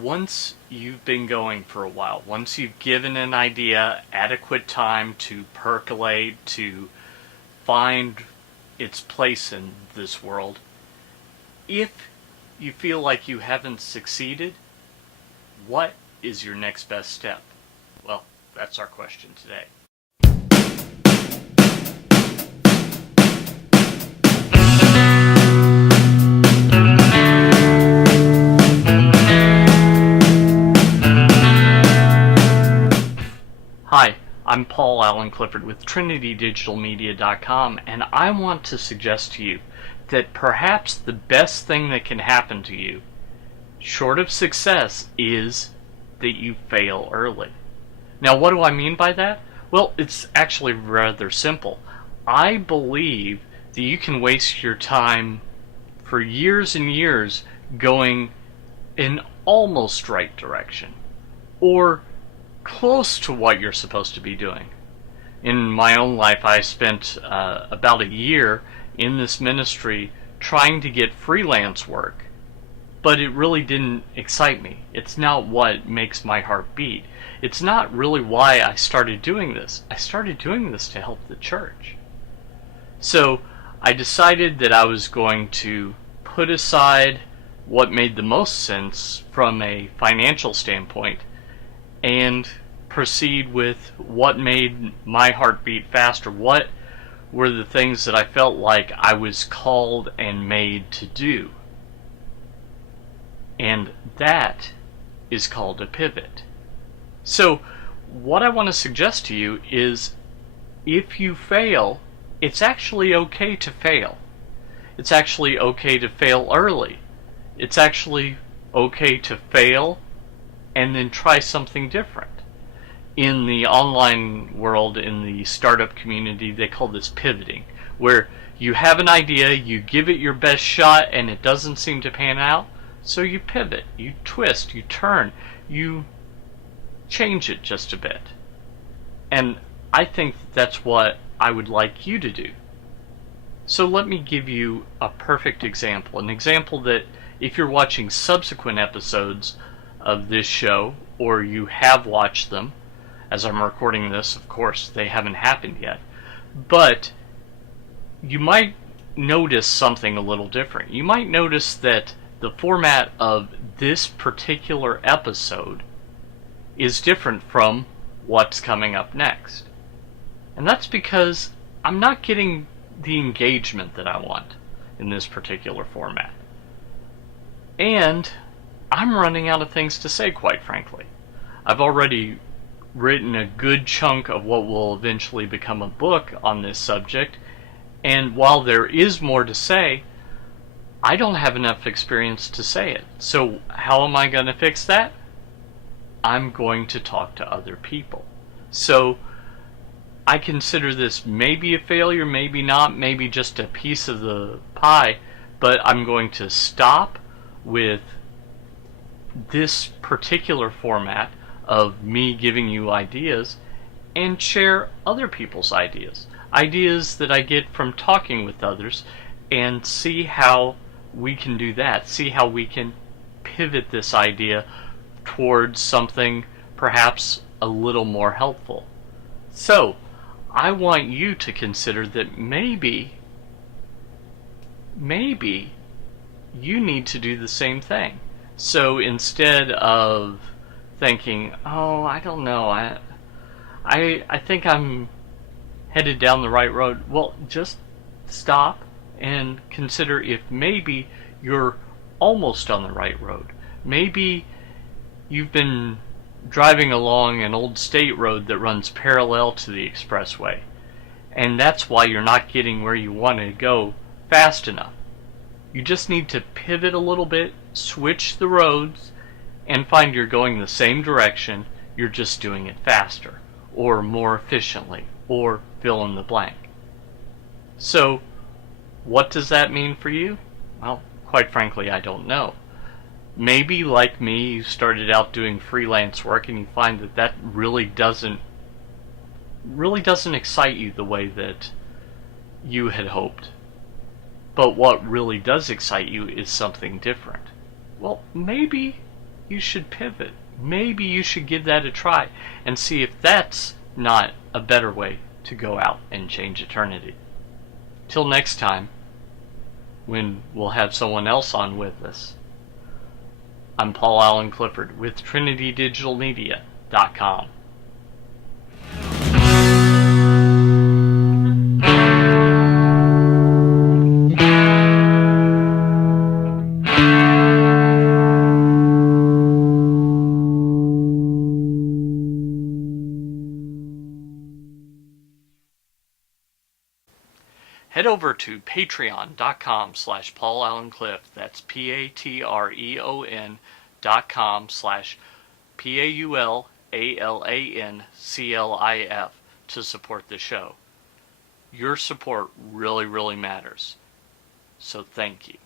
Once you've been going for a while, once you've given an idea adequate time to percolate, to find its place in this world, if you feel like you haven't succeeded, what is your next best step? Well, that's our question today. Hi, I'm Paul Allen Clifford with TrinityDigitalMedia.com, and I want to suggest to you that perhaps the best thing that can happen to you, short of success, is that you fail early. Now, what do I mean by that? Well, it's actually rather simple. I believe that you can waste your time for years and years going in almost right direction, or close to what you're supposed to be doing. In my own life, I spent about a year in this ministry trying to get freelance work, but it really didn't excite me. It's not what makes my heart beat. It's not really why I started doing this. I started doing this to help the church. So I decided that I was going to put aside what made the most sense from a financial standpoint and proceed with what made my heart beat faster. What were the things that I felt like I was called and made to do? And that is called a pivot. So what I want to suggest to you is, if you fail, it's actually okay to fail. It's actually okay to fail early. It's actually okay to fail and then try something different. In the online world, in the startup community, they call this pivoting, where you have an idea, you give it your best shot, and it doesn't seem to pan out, so you pivot, you twist, you turn, you change it just a bit. And I think that's what I would like you to do. So let me give you a perfect example, an example that if you're watching subsequent episodes of this show, or you have watched them, as I'm recording this, of course, they haven't happened yet, but you might notice something a little different. You might notice that the format of this particular episode is different from what's coming up next. And that's because I'm not getting the engagement that I want in this particular format. And I'm running out of things to say, quite frankly. I've already written a good chunk of what will eventually become a book on this subject, and while there is more to say, I don't have enough experience to say it. So how am I going to fix that? I'm going to talk to other people. So I consider this maybe a failure, maybe not, maybe just a piece of the pie, but I'm going to stop with this particular format of me giving you ideas and share other people's ideas. Ideas that I get from talking with others, and see how we can do that. See how we can pivot this idea towards something perhaps a little more helpful. So, I want you to consider that maybe you need to do the same thing. So instead of thinking, oh, I don't know, I think I'm headed down the right road, well, just stop and consider if maybe you're almost on the right road. Maybe you've been driving along an old state road that runs parallel to the expressway, and that's why you're not getting where you want to go fast enough. You just need to pivot a little bit, switch the roads, and find you're going the same direction, you're just doing it faster, or more efficiently, or fill in the blank. So, what does that mean for you? Well, quite frankly, I don't know. Maybe, like me, you started out doing freelance work and you find that that really doesn't excite you the way that you had hoped. But what really does excite you is something different. Well, maybe you should pivot. Maybe you should give that a try and see if that's not a better way to go out and change eternity. Till next time, when we'll have someone else on with us. I'm Paul Allen Clifford with TrinityDigitalMedia.com. Head over to patreon.com/PaulAllenCliff. That's patreon.com/PaulAllencliff to support the show. Your support really, really matters. So thank you.